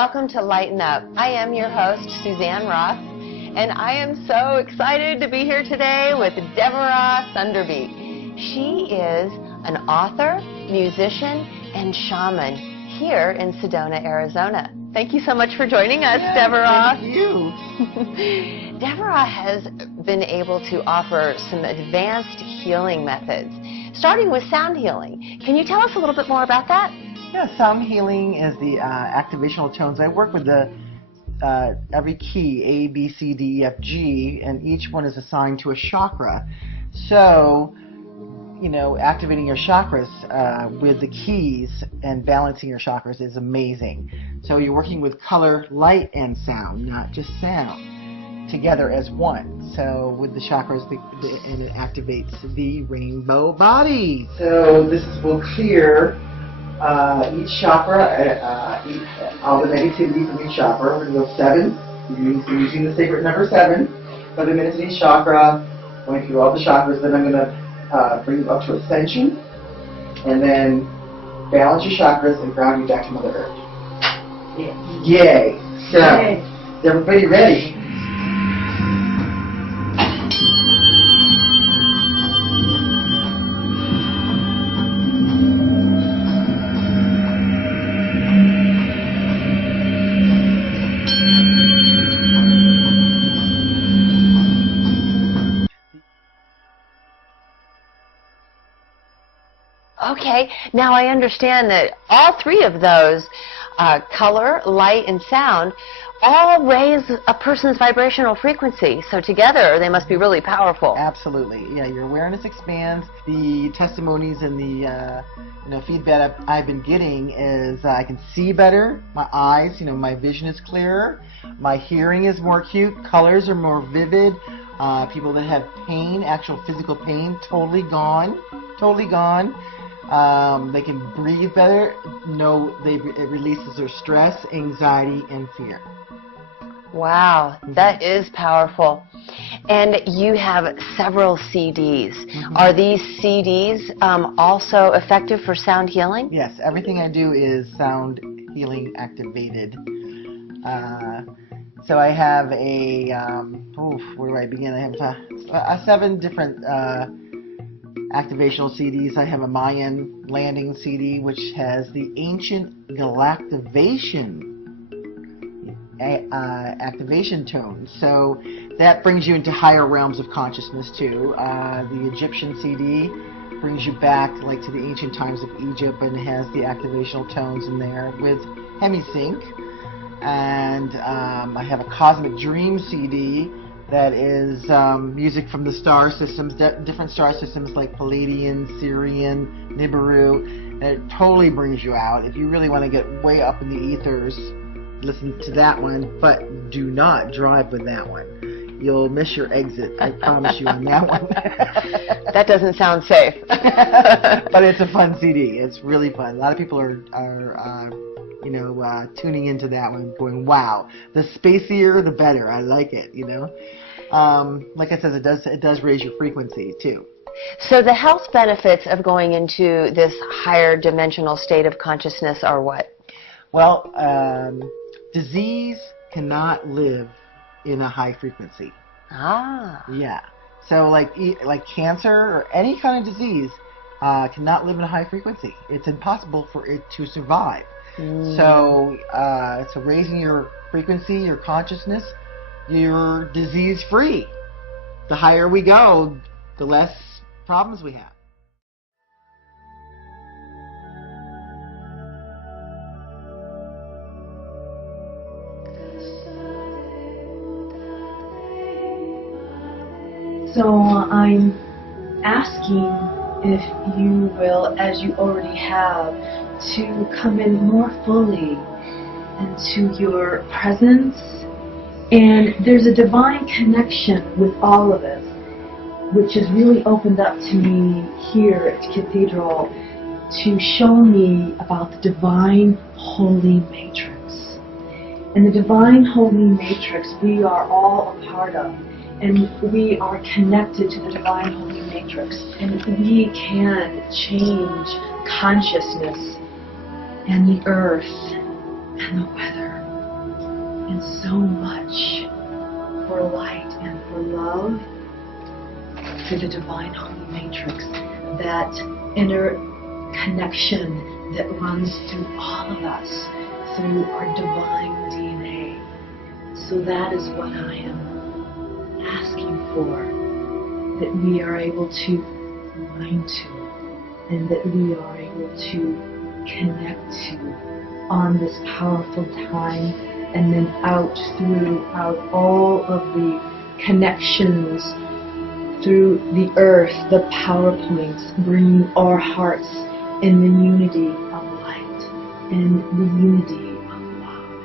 welcome to Lighten Up. I am your host, Suzanne Ross, and I am so excited to be here today with Devera Thunderbeat. She is an author, musician, and shaman here in Sedona, Arizona. Thank you so much for joining us, Devera. Thank you. Devera has been able to offer some advanced healing methods, starting with sound healing. Can you tell us a little bit more about that? Yeah, sound healing is the activational tones. I work with the every key, A, B, C, D, E, F, G, and each one is assigned to a chakra. So, you know, activating your chakras with the keys and balancing your chakras is amazing. So you're working with color, light, and sound, not just sound, together as one. So with the chakras, and it activates the rainbow body. So this will clear each chakra, all the negativity from each chakra. We're going to go 7. We're using the sacred number 7. 7 minutes in each chakra, going through all the chakras. Then I'm going to bring you up to ascension, and then balance your chakras and ground you back to Mother Earth. Yay! So, is everybody ready? Okay, now I understand that all 3 of those, color, light, and sound, all raise a person's vibrational frequency. So together, they must be really powerful. Absolutely. Yeah, your awareness expands. The testimonies and the feedback I've been getting is I can see better. My eyes, my vision is clearer. My hearing is more acute. Colors are more vivid. People that have pain, actual physical pain, totally gone. Totally gone. They can breathe better. It releases their stress, anxiety, and fear. Wow, that is powerful. And you have several CDs. Are these CDs also effective for sound healing? Yes, everything I do is sound healing activated. So I have where do I begin? I have 7 different activational CDs. I have a Mayan landing CD, which has the ancient galactivation activation tones. So that brings you into higher realms of consciousness too. The Egyptian CD brings you back like to the ancient times of Egypt and has the activational tones in there with hemisync. And I have a Cosmic Dream CD that is music from the star systems, different star systems like Pleaidian, Sirian, Nibiru. And it totally brings you out. If you really want to get way up in the ethers, listen to that one, but do not drive with that one. You'll miss your exit, I promise you on that one. That doesn't sound safe. But it's a fun CD. It's really fun. A lot of people are tuning into that one, going, wow, the spacier, the better. I like it, Like I said, it does raise your frequency, too. So the health benefits of going into this higher dimensional state of consciousness are what? Well, disease cannot live in a high frequency. Ah. Yeah. So like cancer or any kind of disease cannot live in a high frequency. It's impossible for it to survive. So raising your frequency, your consciousness, you're disease free. The higher we go, the less problems we have. So I'm asking if you will, as you already have, to come in more fully into your presence. And there's a divine connection with all of us, which has really opened up to me here at Cathedral to show me about the divine holy matrix. And the divine holy matrix we are all a part of. And we are connected to the divine holy matrix, and we can change consciousness and the earth and the weather and so much for light and for love through the divine holy matrix, that inner connection that runs through all of us, through our divine DNA. So that is what I am asking for, that we are able to align to, and that we are able to connect to on this powerful time, and then out throughout all of the connections through the earth, the power points, bringing our hearts in the unity of light, in the unity of love.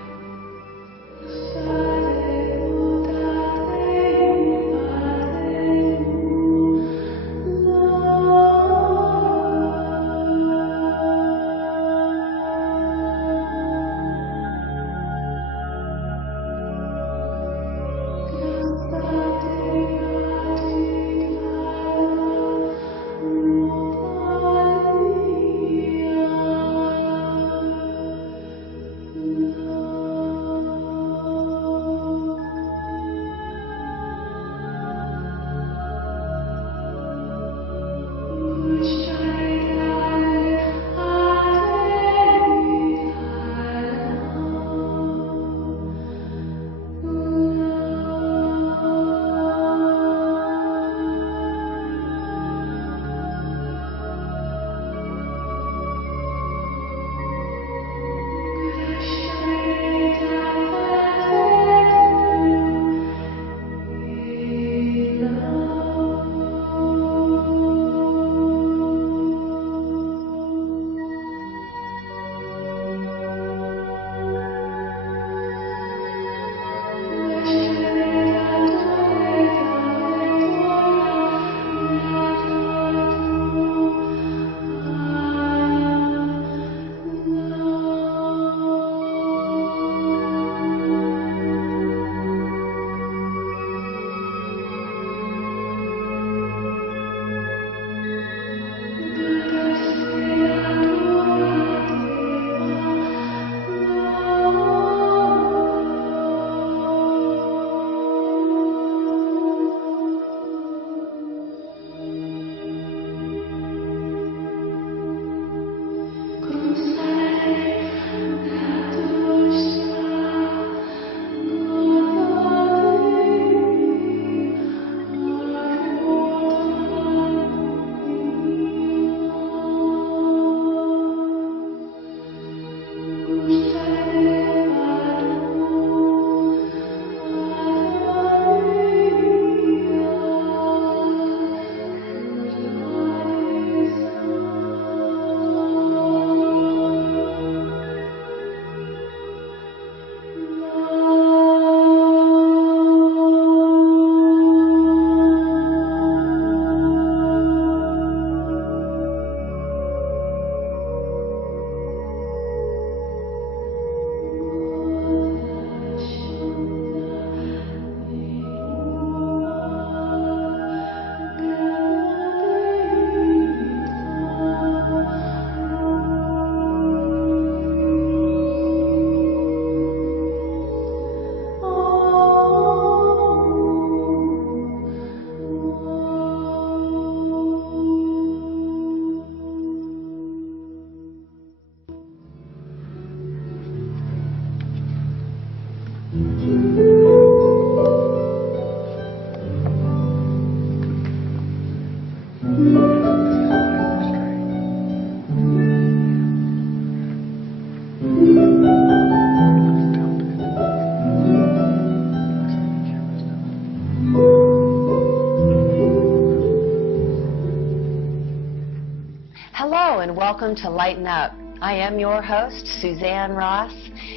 And welcome to Lighten Up. I am your host, Suzanne Ross,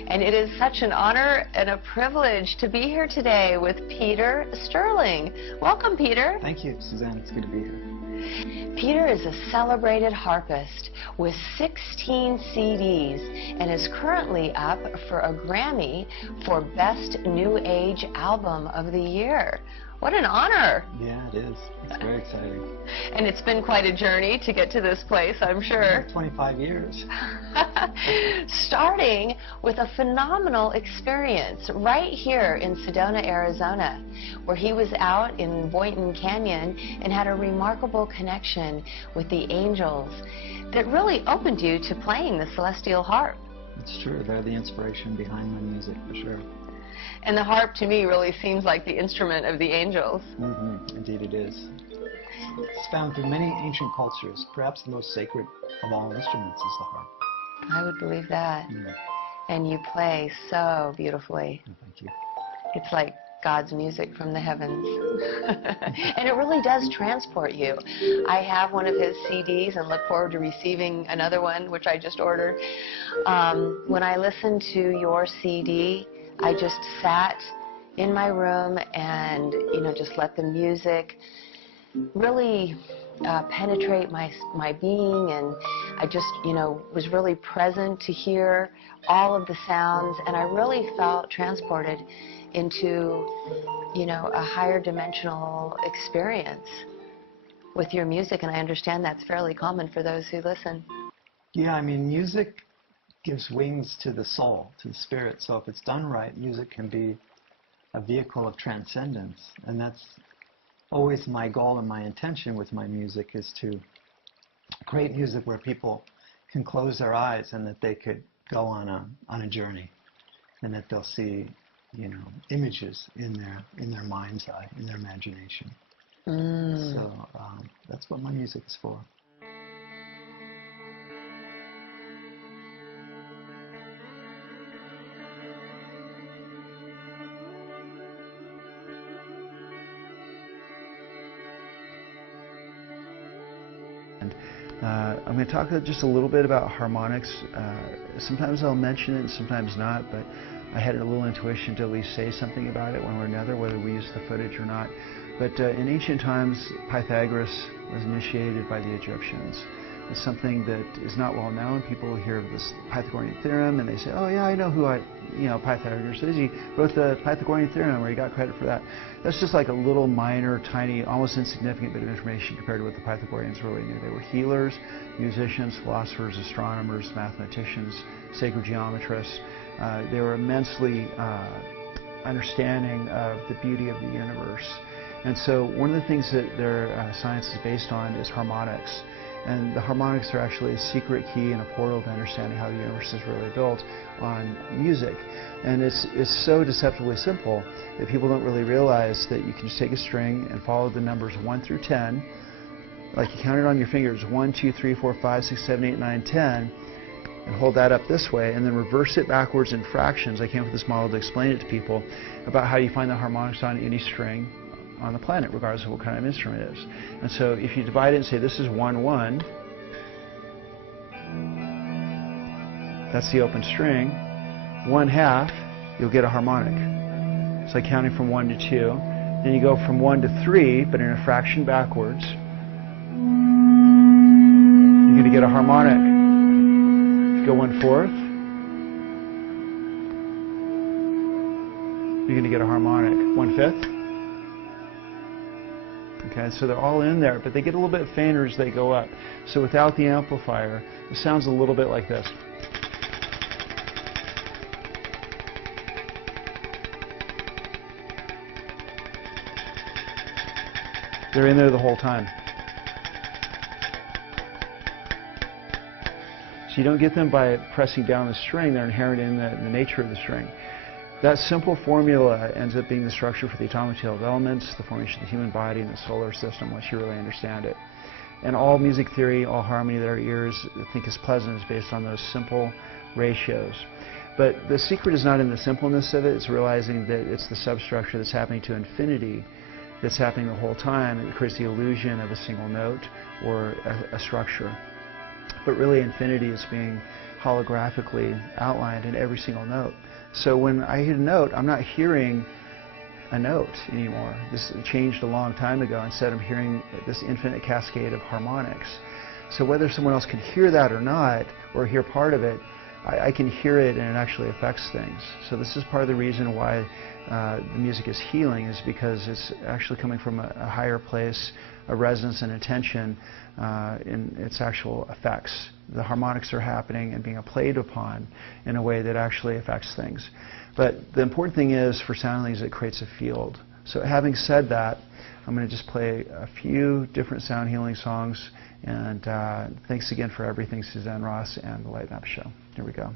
and it is such an honor and a privilege to be here today with Peter Sterling. Welcome, Peter. Thank you, Suzanne. It's good to be here. Peter is a celebrated harpist with 16 CDs and is currently up for a Grammy for Best New Age Album of the Year. What an honor. Yeah, it is. It's very exciting. And it's been quite a journey to get to this place, I'm sure. 25 years. Starting with a phenomenal experience right here in Sedona, Arizona, where he was out in Boynton Canyon and had a remarkable connection with the angels that really opened you to playing the celestial harp. It's true. They're the inspiration behind my music, for sure. And the harp, to me, really seems like the instrument of the angels. Indeed it is. It's found through many ancient cultures. Perhaps the most sacred of all instruments is the harp. I would believe that. And you play so beautifully. Thank you. It's like God's music from the heavens. And it really does transport you. I have one of his CDs and look forward to receiving another one, which I just ordered. When I listened to your CD, I just sat in my room and, just let the music really penetrate my being, and I just, was really present to hear all of the sounds, and I really felt transported into, a higher dimensional experience with your music, and I understand that's fairly common for those who listen. Yeah, I mean, music gives wings to the soul, to the spirit. So if it's done right, music can be a vehicle of transcendence. And that's always my goal and my intention with my music, is to create music where people can close their eyes and that they could go on a journey, and that they'll see, images in their mind's eye, in their imagination. So that's what my music is for. I'm going to talk just a little bit about harmonics. Sometimes I'll mention it and sometimes not, but I had a little intuition to at least say something about it one way or another, whether we use the footage or not. But in ancient times, Pythagoras was initiated by the Egyptians. It's something that is not well known. People hear of this Pythagorean theorem and they say, oh yeah, I know who Pythagoras is. He wrote the Pythagorean theorem, where he got credit for that. That's just like a little minor, tiny, almost insignificant bit of information compared to what the Pythagoreans really knew. They were healers, musicians, philosophers, astronomers, mathematicians, sacred geometrists. They were immensely understanding of the beauty of the universe. And so one of the things that their science is based on is harmonics. And the harmonics are actually a secret key and a portal to understanding how the universe is really built on music. And it's so deceptively simple that people don't really realize that you can just take a string and follow the numbers 1 through 10, like you count it on your fingers, 1, 2, 3, 4, 5, 6, 7, 8, 9, 10, and hold that up this way, and then reverse it backwards in fractions. I came up with this model to explain it to people about how you find the harmonics on any string on the planet, regardless of what kind of instrument it is. And so if you divide it and say this is 1, 1, that's the open string, 1/2, you'll get a harmonic. It's like counting from 1 to 2. Then you go from 1 to 3, but in a fraction backwards. You're going to get a harmonic. If you go 1/4, you're going to get a harmonic. 1/5. Okay, so they're all in there, but they get a little bit fainter as they go up. So without the amplifier, it sounds a little bit like this. They're in there the whole time. So you don't get them by pressing down the string. They're inherent in the nature of the string. That simple formula ends up being the structure for the atomic tail of elements, the formation of the human body, and the solar system, once you really understand it. And all music theory, all harmony that our ears think is pleasant is based on those simple ratios. But the secret is not in the simpleness of it. It's realizing that it's the substructure that's happening to infinity that's happening the whole time. It creates the illusion of a single note or a structure. But really, infinity is being holographically outlined in every single note. So when I hit a note, I'm not hearing a note anymore. This changed a long time ago. Instead, I'm hearing this infinite cascade of harmonics. So whether someone else can hear that or not, or hear part of it, I can hear it and it actually affects things. So this is part of the reason why the music is healing, is because it's actually coming from a higher place, a resonance and attention in its actual effects. The harmonics are happening and being played upon in a way that actually affects things. But the important thing is for sound healing is it creates a field. So having said that, I'm going to just play a few different sound healing songs. And thanks again for everything, Suzanne Ross and the Lighten Up Show. Here we go.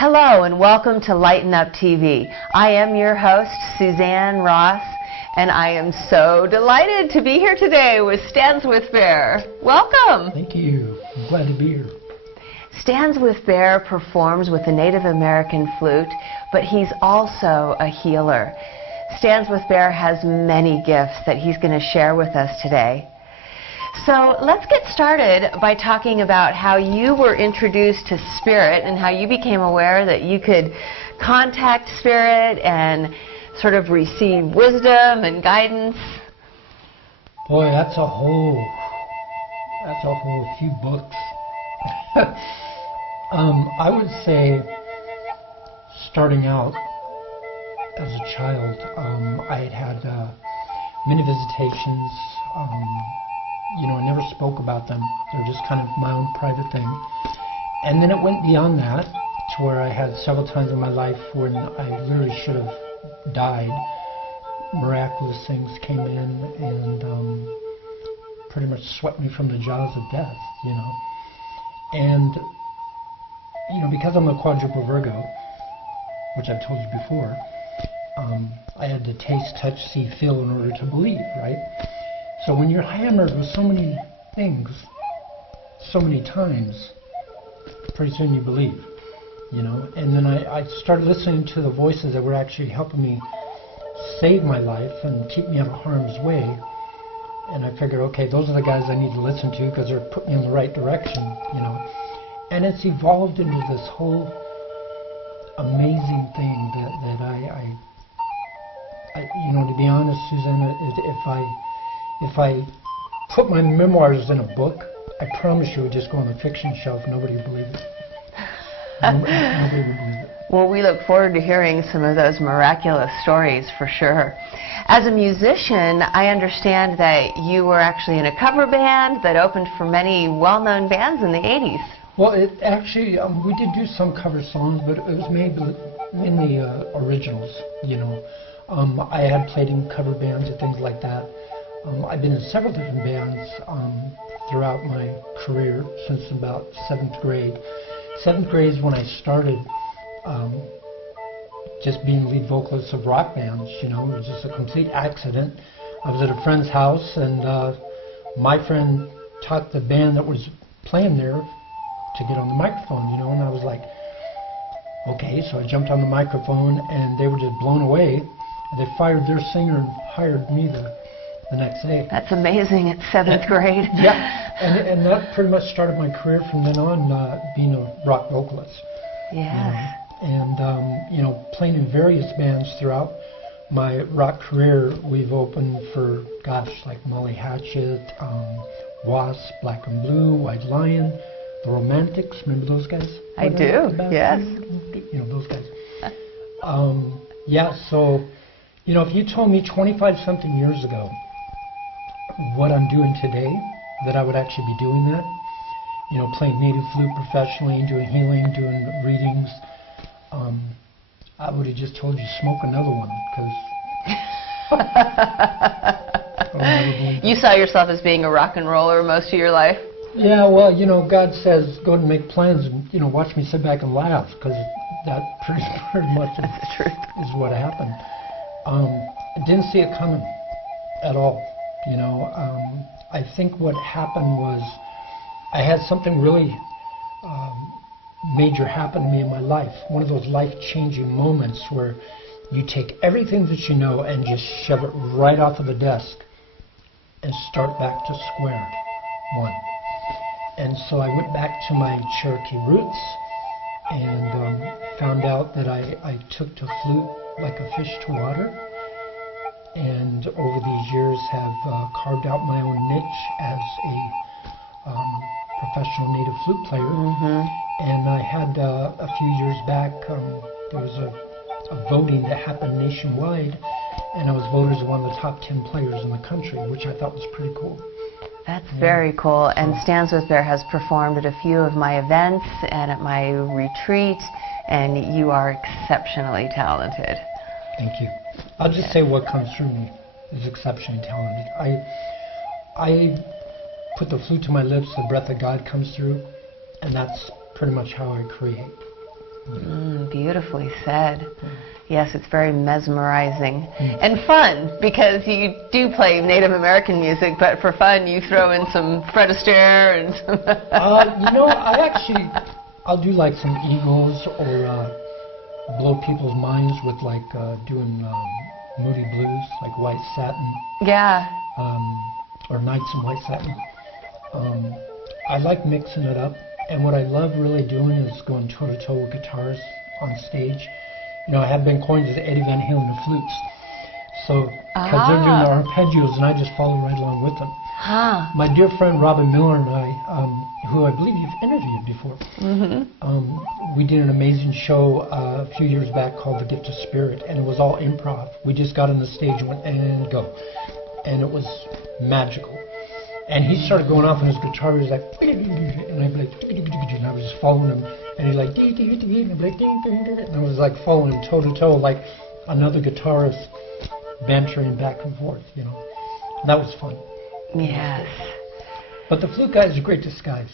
Hello and welcome to Lighten Up TV. I am your host, Suzanne Ross, and I am so delighted to be here today with Standswithbear. Welcome. Thank you. I'm glad to be here. Standswithbear performs with the Native American flute, but he's also a healer. Standswithbear has many gifts that he's going to share with us today. So let's get started by talking about how you were introduced to spirit and how you became aware that you could contact spirit and sort of receive wisdom and guidance. Boy, that's a whole few books. I would say, starting out as a child, I had many visitations. You know, I never spoke about them. They're just kind of my own private thing. And then it went beyond that to where I had several times in my life when I literally should have died. Miraculous things came in and pretty much swept me from the jaws of death, you know. And, you know, because I'm a quadruple Virgo, which I've told you before, I had to taste, touch, see, feel in order to believe, right? So when you're hammered with so many things, so many times, pretty soon you believe, you know. And then I started listening to the voices that were actually helping me save my life and keep me out of harm's way. And I figured, okay, those are the guys I need to listen to because they're putting me in the right direction, you know. And it's evolved into this whole amazing thing that I you know, to be honest, Susanna, if I put my memoirs in a book, I promise you it would just go on the fiction shelf. Nobody would believe it. Nobody would believe it. Well, we look forward to hearing some of those miraculous stories for sure. As a musician, I understand that you were actually in a cover band that opened for many well-known bands in the 80s. Well, it actually, we did do some cover songs, but it was mainly originals, you know. I had played in cover bands and things like that. I've been in several different bands throughout my career since about 7th grade. 7th grade is when I started just being lead vocalist of rock bands, you know. It was just a complete accident. I was at a friend's house and my friend taught the band that was playing there to get on the microphone, you know, and I was like, okay, so I jumped on the microphone and they were just blown away. They fired their singer and hired me the next day. That's amazing at 7th grade. Yeah, and that pretty much started my career from then on, being a rock vocalist. Yeah. And, you know, playing in various bands throughout my rock career. We've opened for, gosh, like Molly Hatchet, Wasp, Black and Blue, White Lion, The Romantics. Remember those guys? I do, yes. You know, those guys. Yeah, so, you know, if you told me 25-something years ago what I'm doing today, that I would actually be doing that, you know, playing native flute professionally, doing healing, doing readings, I would have just told you, smoke another one, because... You saw yourself as being a rock and roller most of your life? Yeah, well, you know, God says, go and make plans and, you know, watch me sit back and laugh, because that pretty much is what happened. I didn't see it coming at all, you know. I think what happened was I had something really major happen to me in my life. One of those life-changing moments where you take everything that you know and just shove it right off of the desk and start back to square one. And so I went back to my Cherokee roots and found out that I took to flute like a fish to water, and over these years have carved out my own niche as a professional native flute player. Mm-hmm. And I had a few years back, there was a voting that happened nationwide, and I was voted as one of the top 10 players in the country, which I thought was pretty cool. That's very cool. And Standswithbear has performed at a few of my events and at my retreat, and you are exceptionally talented. Thank you. I'll just say what comes through me is exceptionally talented. I put the flute to my lips, the breath of God comes through, and that's pretty much how I create. Beautifully said. Yes, it's very mesmerizing and fun, because you do play Native American music, but for fun you throw in some Fred Astaire and some... You know, I'll do like some Eagles or blow people's minds with like doing Moody Blues, like White Satin. Yeah. Or Nights in White Satin. I like mixing it up, and what I love really doing is going toe-to-toe with guitars on stage. You know, I have been coined as Eddie Van Halen of flutes. So, because they're doing the arpeggios, and I just follow right along with them. My dear friend Robin Miller and I, who I believe you've interviewed before, we did an amazing show a few years back called The Gift of Spirit, and it was all improv. We just got on the stage and went, and go. And it was magical. And he started going off on his guitar. He was like, and I'd be like, and I was just following him. And he's like, and I'd be like, and I was like following him toe to toe, like another guitarist bantering back and forth, you know. That was fun. Yes. But the flute guy is a great disguise.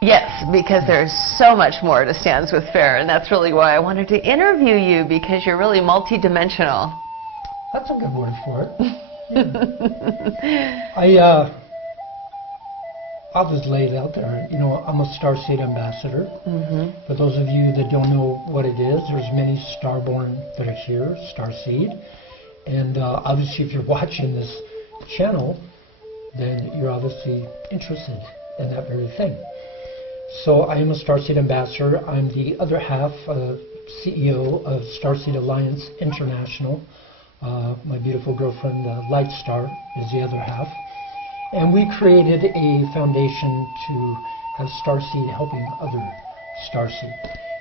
Yes, because there's so much more to Standswithbear, and that's really why I wanted to interview you, because you're really multi-dimensional. That's a good word for it. Yeah. I'll just lay it out there. You know, I'm a Starseed ambassador. For those of you that don't know what it is, there's many starborn that are here, Starseed. And obviously, if you're watching this channel, then you're obviously interested in that very thing. So I am a Starseed ambassador. I'm the other half, CEO of Starseed Alliance International. My beautiful girlfriend, Lightstar, is the other half. And we created a foundation to have Starseed helping other Starseed.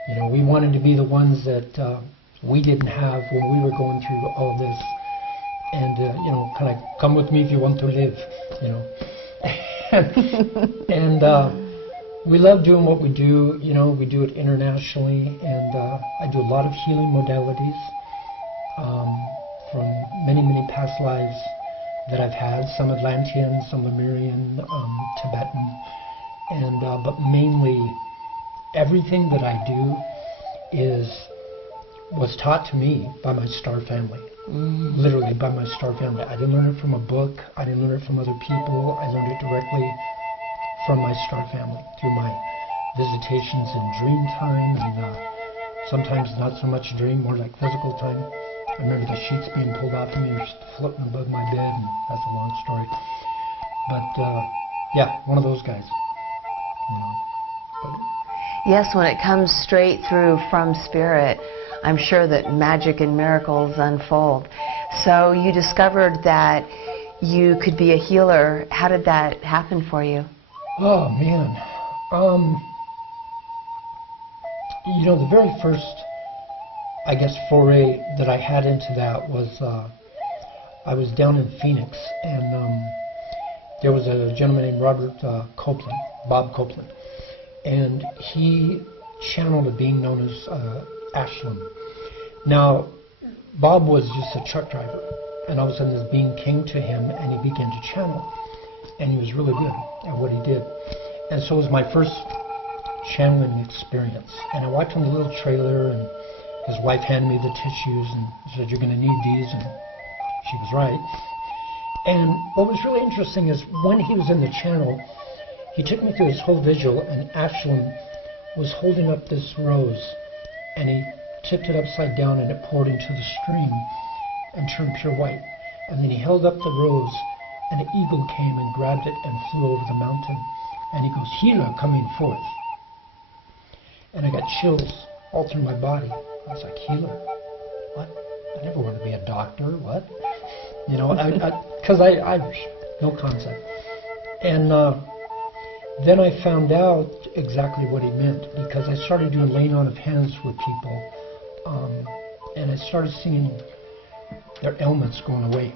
You know, we wanted to be the ones that we didn't have when we were going through all this. And, you know, kind of come with me if you want to live, you know. And we love doing what we do. You know, we do it internationally. And I do a lot of healing modalities from many, many past lives that I've had. Some Atlantean, some Lemurian, Tibetan. And, but mainly, everything that I do was taught to me by my star family. Literally by my star family. I didn't learn it from a book. I didn't learn it from other people. I learned it directly from my star family through my visitations in dream time, and sometimes not so much dream, more like physical time. I remember the sheets being pulled off of me or floating above my bed, and that's a long story. But yeah, one of those guys. You know. But, yes, when it comes straight through from spirit, I'm sure that magic and miracles unfold. So you discovered that you could be a healer. How did that happen for you? Oh, man. You know, the very first, I guess, foray that I had into that was I was down in Phoenix, and there was a gentleman named Robert Copeland, Bob Copeland, and he channeled a being known as Ashland. Now, Bob was just a truck driver, and all of a sudden this being came to him, and he began to channel, and he was really good at what he did. And so it was my first channeling experience. And I walked on the little trailer, and his wife handed me the tissues and said, "You're going to need these," and she was right. And what was really interesting is when he was in the channel, he took me through his whole visual, and Ashland was holding up this rose, and he tipped it upside down, and it poured into the stream and turned pure white. And then he held up the rose, and an eagle came and grabbed it and flew over the mountain. And he goes, "Healer coming forth." And I got chills all through my body. I was like, "Healer? What? I never want to be a doctor. What?" You know, because I no concept. And then I found out exactly what he meant, because I started doing laying on of hands with people, and I started seeing their ailments going away.